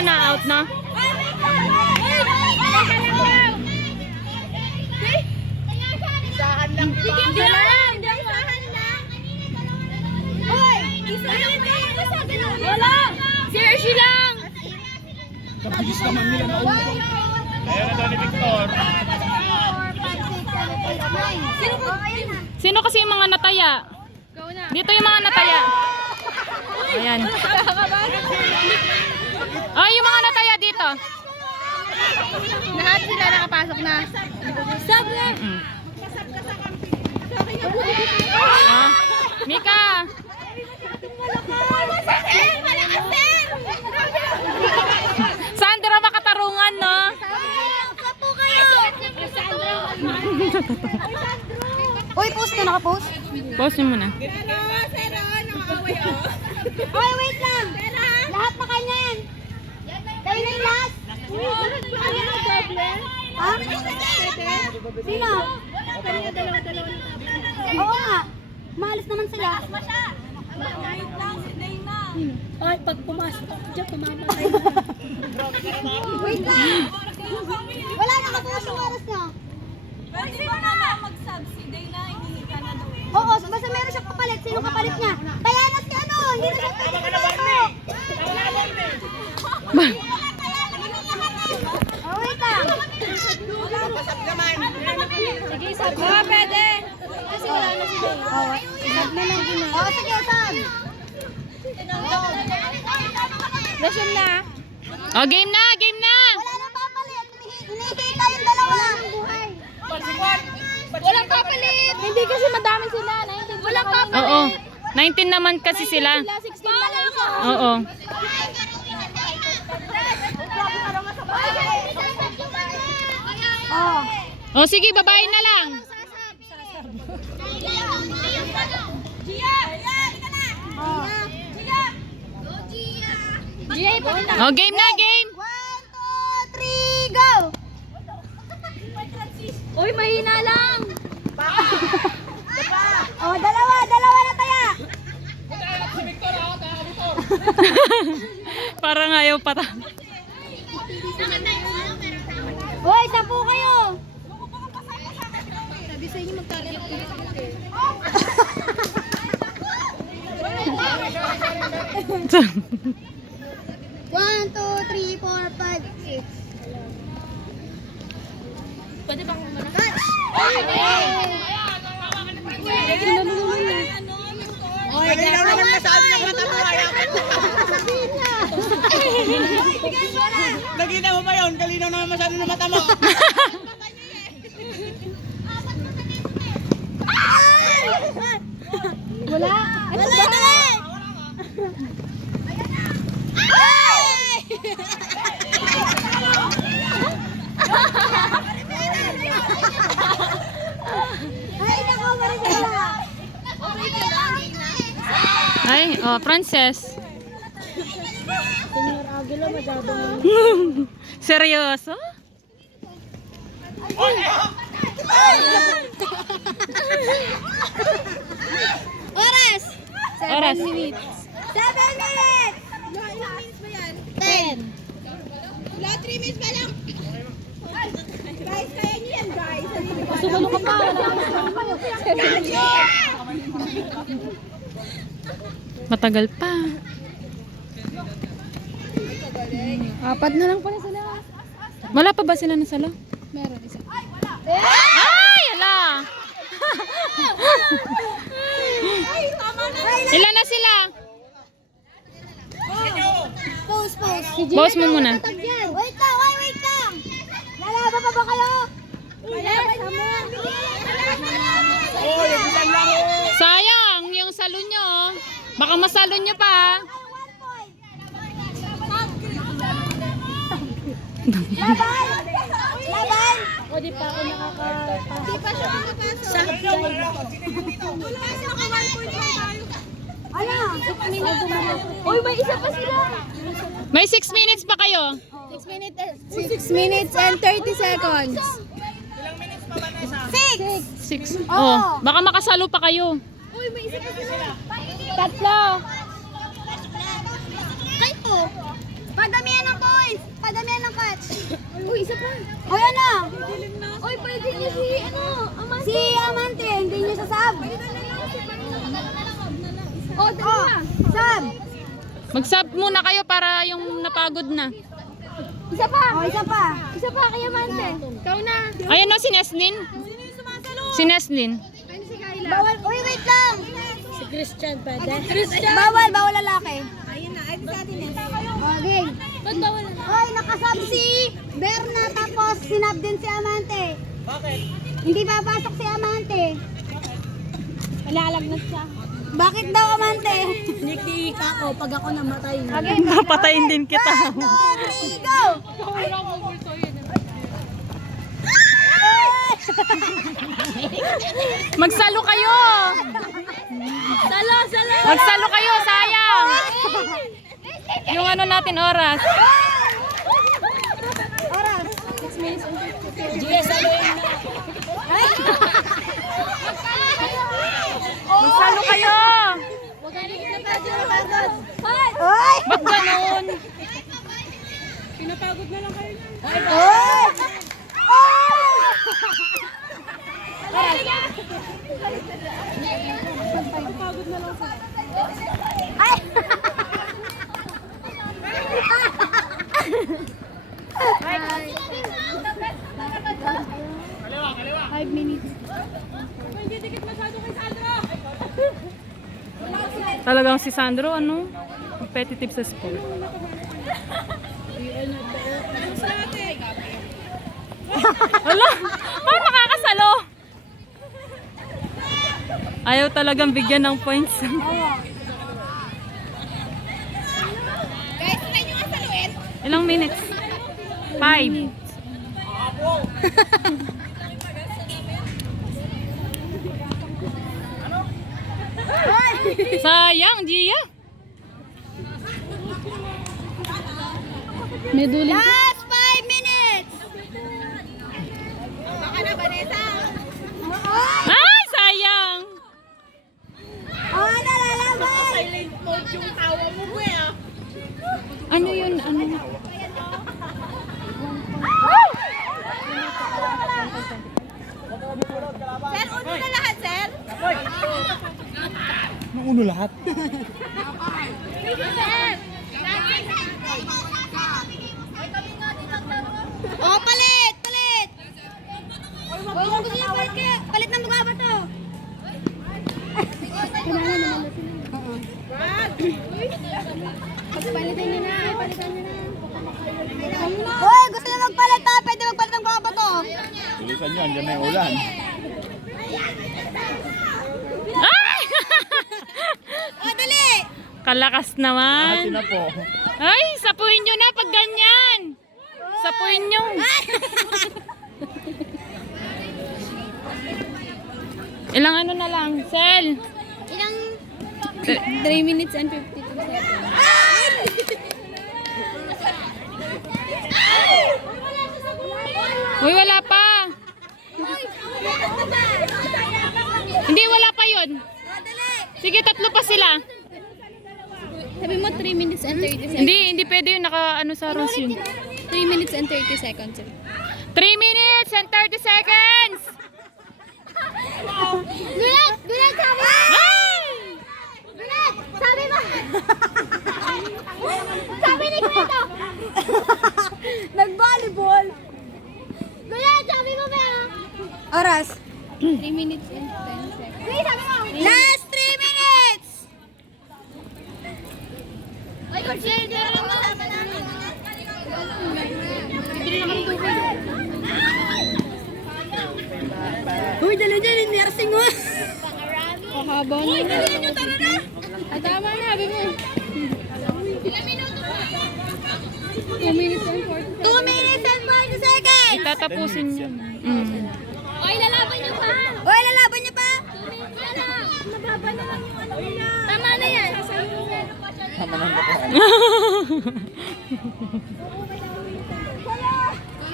mga na-out na. Isahan lang. Hindi lang. Isahan lang. Hoy! Isahan lang. Wala. Si Hershey lang. Kapagis naman nila na ulo. Kaya na daw ni Victor. Sino kasi yung mga nataya? Dito yung mga nataya. Ayan. Ay, yung mga nataya dito. Lahat sila nakapasok na. Sab na. Ah, Mika. Sandra, makatarungan, no? Kapo kayo. Uy, post na naka-post? Pause mo muna. Oy, wait lang. Lahat na kanya yan. Kayo na yung last. Ha? Sino? Oo nga. Maalis naman sila. Ay, pag pumasok ako dyan, pumamatay na. Wait lang. Wala na kapuso yung oras niya. Pwede ba na mag-sub si Dayna? Hindi ka na daw. Oo, basta meron siyang kapalit. Sino kapalit niya? Kaya na si ano, hindi na siya pagkakasok. Oh, wait lang. Sige, sub. Oo, pwede. Kasi wala na si Dayna. Oo, sub na lang din. Oo, sige, sub. Lesson na. Oh, game na, game na. Wala nang papalit. Hinihita yung dalawa. Walang kapalit. Hindi kasi madami sila. Walang kapalit. Oo. 19 naman kasi sila. 16 na lang isa. Oo. Oo. Oh, sige, babae na lang. Gia, ipakita. Oh, game na, game. 1, 2, 3, go! Uy, mahina lang. Oh, dalawa na taya. Parang ayaw pata. Hoy, sapo kayo. Sabi sa inyo magtagalog. 1, 2, 3, 4, 5, 6. Pwede bang umarap? Hoy, Kalinaw naman masabi ng mata mo. Nakita mo ba yun? Kalinaw naman masabi ng mata mo. Wala. Ano ba? Ay, nako, marigala. Ay, oh, Frances. Senyor Aguila, masyadong... Seryoso? Oras. Oras. 7 minutes. Ilang minutes ba yan? 10. Wala, 3 minutes pa lang. Guys, kaya niyo yan, guys. Sumalo ka pa. Matagal pa. 4 na lang pala sila. Wala pa ba sila na salo? Meron isa. Ay, ala. Ilan na sila? Pause. Pause mo muna. Wait lang. Lalaban pa ba kayo? Lalaban niya. Oh, yung bilang lang. Sayang, yung salo nyo. Baka masalo nyo pa. Laban! O, di pa ako nakaka... Di pa siya makapasok. Sa Wala, naka 1 point lang tayo. Ano? Uy, may isa pa sila. May 6 minutes pa kayo. 6 minutes and 30 seconds. 6! 6. Oh, baka makasalo pa kayo. Uy, may isa pa sila. 3. Kayo! Pagdamihan ng ball! padamihan ng catch. Uy, isa pa. Uy, ano? Uy, pwede niyo si, Amante. Si Amante, hindi niyo sasab. Oh, sab. Mag-sub muna kayo para yung napagod na. Isa pa. Oh, isa pa. Isa pa, kay Amante. Ikaw na. Ayan o, si Neslin. Si Neslin. Bawal, uy, wait lang. Si Christian pwede. Christian. Bawal lalaki. Ayun na, ayun sa atin yan. Okay. Ba't bawal lalaki? Uy, nakasab si Berna tapos sinab din si Amante. Bakit? Hindi papasok si Amante. Malalagnat siya. Bakit daw, Amante? Nikika ko pag ako namatay. Okay. Papatayin din kita. 1, 2, 3, go! Magsalo kayo. Salo! Magsalo kayo, sayang. Yung ano natin oras. Oras. 6 minutes and 50 seconds. Magsalo kayo. Oy! Ba't ganun? Oy! Ay! Kaliwa. 5 minutes. Talagang si Sandro, ano? Competitive sa sport. Ala, paano nakakasalo? Ayaw talagang bigyan ng points. Guys, try nyo nga saluin. Ilang minutes? 5. Sayang, Gia. May duling. Last 5 minutes! Baka na, Vanessa. Ay, sayang. Oh, nalalaban! Ano yun? Ano? Sir, uno na lahat, sir. Nauno lahat. Oh, palit! Oh, kung gusto niyo palit ng mukha ba to? Palitan niyo na. Hoy, gusto niyo magpalit ha? Pwede magpalit ng mukha ba to? Tulisan nyo, andyan na yung ulan. Ay! Oh, dali! Kalakas Kasi naman. na po. Ay, sapuin nyo na pag ganyan. Sapuin nyo. Ilang ano na lang, Sel? Ilang... 3 minutes and 52 seconds. Uy, wala pa. Hindi, wala pa yun. Sige, tatlo pa sila. Sabi mo 3 minutes and 30 seconds. Hindi pwede yun. Naka ano sa rules yun. 3 minutes and 30 seconds. 3 minutes and 30 seconds! Gulat, sabi! Ay! Gulat, sabi mo! Sabi ni Kuya! Nag-volleyball! Gulat, sabi mo ba? Oras. 3 minutes and 10 seconds. Sige, sabi mo! Last 3 minutes! Ay, consider mo! Bibili na kami tubig. Uy, dala dyan, nursing mo. Haba na. Uy, dala nyo, tara na. Ay, tama na, sabi mo. Ilang minuto ba? 2 minutes and 40 2 minutes and 40 seconds! Tatapusin yun. Oy, lalaban niyo pa! Oy, lalaban niyo pa! Mababa na lang yung ano nila. Tama na yan. Tama na po.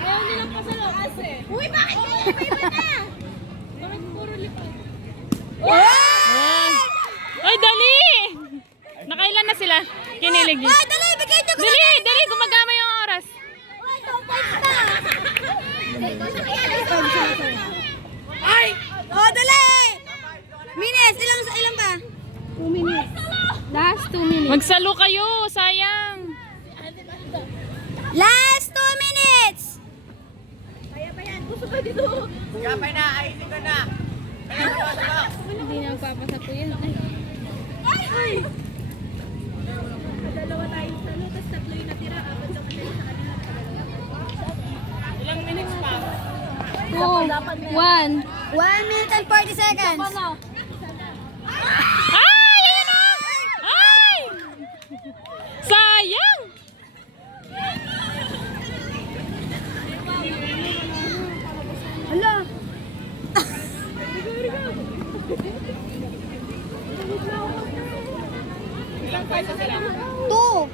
Ayaw nilang pasalo kasi. Uy, bakit kayo iba na? Bakit puro lipat? Ay, dali! Nakailan na sila? Kinilig yun. Ay, dali, bigay niyo ko Dali, dali, gumagama yung oras. Ay! Oh, dali! Minutes, ilan ba? 2 minutes. Last 2 minutes. Magsalo kayo, sayang. Last 2 minutes! Hindi na magpapasa po yun. Dalawa tayong salo, tapos tatlo yung natira. Apat naman tayo sa kanila. Ilang minutes pa? 2, 1 minute and 40 seconds. Ay! Ayan na! Ay! Sayang! Hala! Two.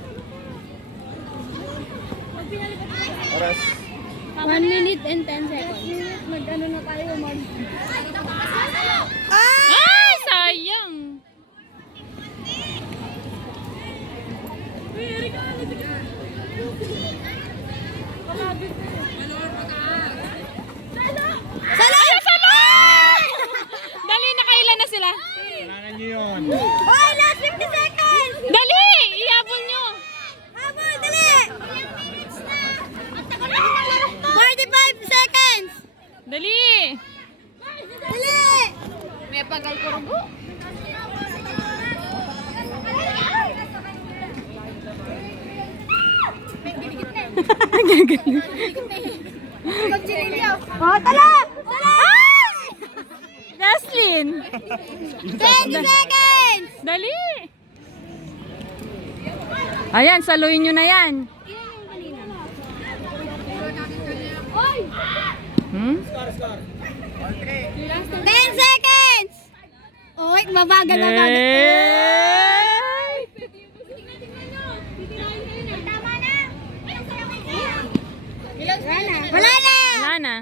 Oras. 1 minute and 10 seconds. Mag-ano na tayo, mag... Ay! Sayang! Salo! Ay, salo! Dali, nakailan na sila. Kailangan nyo yun. Hoy, last 50 seconds! Dali! Ihabol nyo. Habol, dali! 45 seconds! Dali! Dali! May pagal kurbo. Oh, tala! Tala! Jaslyn! 20 seconds! Dali! Ayan, saluin nyo na yan. Hmm? 10 seconds! Oy, mabagal na bagal. Yay! Wala na! Wala na.